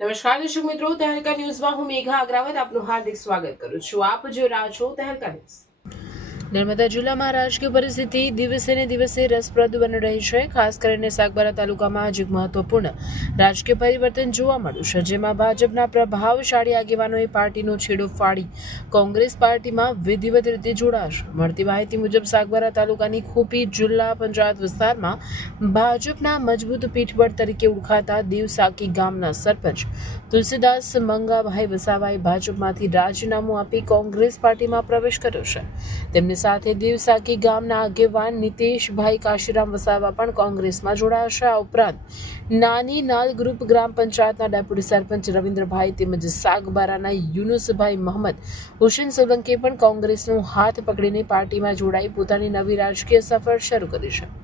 નમસ્કાર દર્શક મિત્રો, તહેલકા ન્યૂઝમાં હું મેઘા અગ્રવાલ આપનું હાર્દિક સ્વાગત કરું છું. આપ જોઈ રહ્યા છો તહેલકા ન્યૂઝ. નર્મદા જિલ્લામાં રાજકીય પરિસ્થિતિ દિવસે ને દિવસે રસપ્રદ બની રહી છે. ખાસ કરીને સાગબારા તાલુકામાં આજે એક મહત્વપૂર્ણ રાજકીય પરિવર્તન જોવા મળ્યું છે, જેમાં ભાજપના પ્રભાવશાળી આગેવાનોએ પાર્ટીનો છેડો ફાડી કોંગ્રેસ પાર્ટીમાં વિધિવત રીતે જોડાશે. મળતી માહિતી મુજબ સાગબારા તાલુકાની ખોપી જિલ્લા પંચાયત વિસ્તારમાં ભાજપના મજબૂત પીઠબળ તરીકે ઓળખાતા દેવસાકી ગામના સરપંચ તુલસીદાસ મંગાભાઈ વસાવાએ ભાજપમાંથી રાજીનામું આપી કોંગ્રેસ પાર્ટીમાં પ્રવેશ કર્યો છે. તેમની સાથે દેવસાકી ગામના આગેવાન નીતેશભાઈ કાશીરામ વસાવા પણ કોંગ્રેસમાં જોડાયા છે. આ ઉપરાંત નાની નાલ ગ્રુપ ગ્રામ પંચાયતના ડેપ્યુટી સરપંચ રવિન્દ્રભાઈ તેમજ સાગબારાના યુનુસભાઈ મહમદ હુસેન સોલંકીએ પણ કોંગ્રેસનો હાથ પકડીને પાર્ટીમાં જોડાઈ પોતાની નવી રાજકીય સફર શરૂ કરી છે.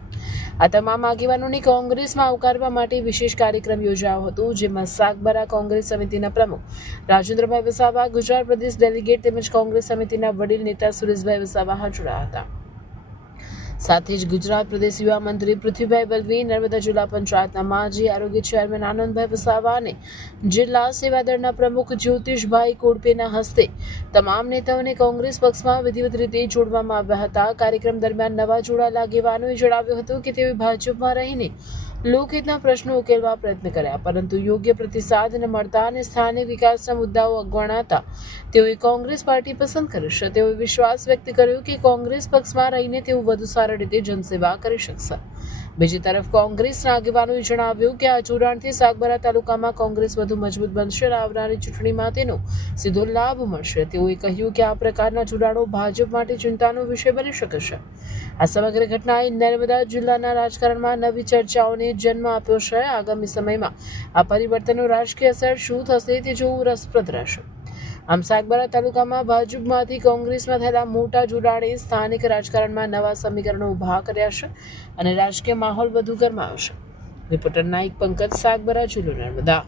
આ તમામ આગેવાનોને કોંગ્રેસમાં આવકારવા માટે વિશેષ કાર્યક્રમ યોજાયો હતો, જેમાં સાગબારા કોંગ્રેસ સમિતિના પ્રમુખ રાજેન્દ્રભાઈ વસાવા, ગુજરાત પ્રદેશ ડેલિગેટ તેમજ કોંગ્રેસ સમિતિના વડીલ નેતા સુરેશભાઈ વસાવા હાજર રહ્યા હતા. સાથે જ ગુજરાત પ્રદેશ યુવા મંત્રી પૃથ્વીભાઈ વલ્લવી, નર્મદા જિલ્લા પંચાયતના માજી આરોગ્ય ચેરમેન આનંદભાઈ વસાવા અને જિલ્લા સેવાદળના પ્રમુખ જ્યોતિષભાઈ કોડપેના હસ્તે તમામ નેતાઓને કોંગ્રેસ પક્ષમાં વિધિવત રીતે જોડવામાં આવ્યા હતા. કાર્યક્રમ દરમિયાન નવા જોડાયેલા આગેવાનોએ જણાવ્યું હતું કે તેઓએ ભાજપમાં રહીને લોકહિતના પ્રશ્નો ઉકેલવા પ્રયત્ન કર્યા, પરંતુ યોગ્ય પ્રતિસાદ ન મળતા અને સ્થાનિક વિકાસના મુદ્દાઓ અગવડાતા તેઓએ કોંગ્રેસ પાર્ટી પસંદ કરી છે. તેઓએ વિશ્વાસ વ્યક્ત કર્યો કે કોંગ્રેસ પક્ષમાં રહીને તેઓ વધુ સારી રીતે જનસેવા કરી શકશે. બીજી તરફ કોંગ્રેસના આગેવાનોએ જણાવ્યું કે આ જોડાણથી સાગબારા તાલુકામાં કોંગ્રેસ વધુ મજબૂત બનશે અને આવનારી ચૂંટણીમાં તેનો સીધો લાભ મળશે. તેઓએ કહ્યું કે આ પ્રકારના જોડાણો ભાજપ માટે ચિંતાનો વિષય બની શકે છે. આ સમગ્ર ઘટનાએ નર્મદા જિલ્લાના રાજકારણમાં નવી ચર્ચાઓને જન્મ આપ્યો છે. આગામી સમયમાં આ પરિવર્તનનો રાજકીય અસર શું થશે તે જોવું રસપ્રદ રહેશે. આમ સાગબારા તાલુકામાં ભાજપમાંથી કોંગ્રેસમાં થયેલા મોટા જોડાણે સ્થાનિક રાજકારણમાં નવા સમીકરણો ઉભા કર્યા છે અને રાજકીય માહોલ વધુ ગરમાયો છે. રિપોર્ટર નાઈક પંકજ, સાગબારા, જિલ્લો નર્મદા.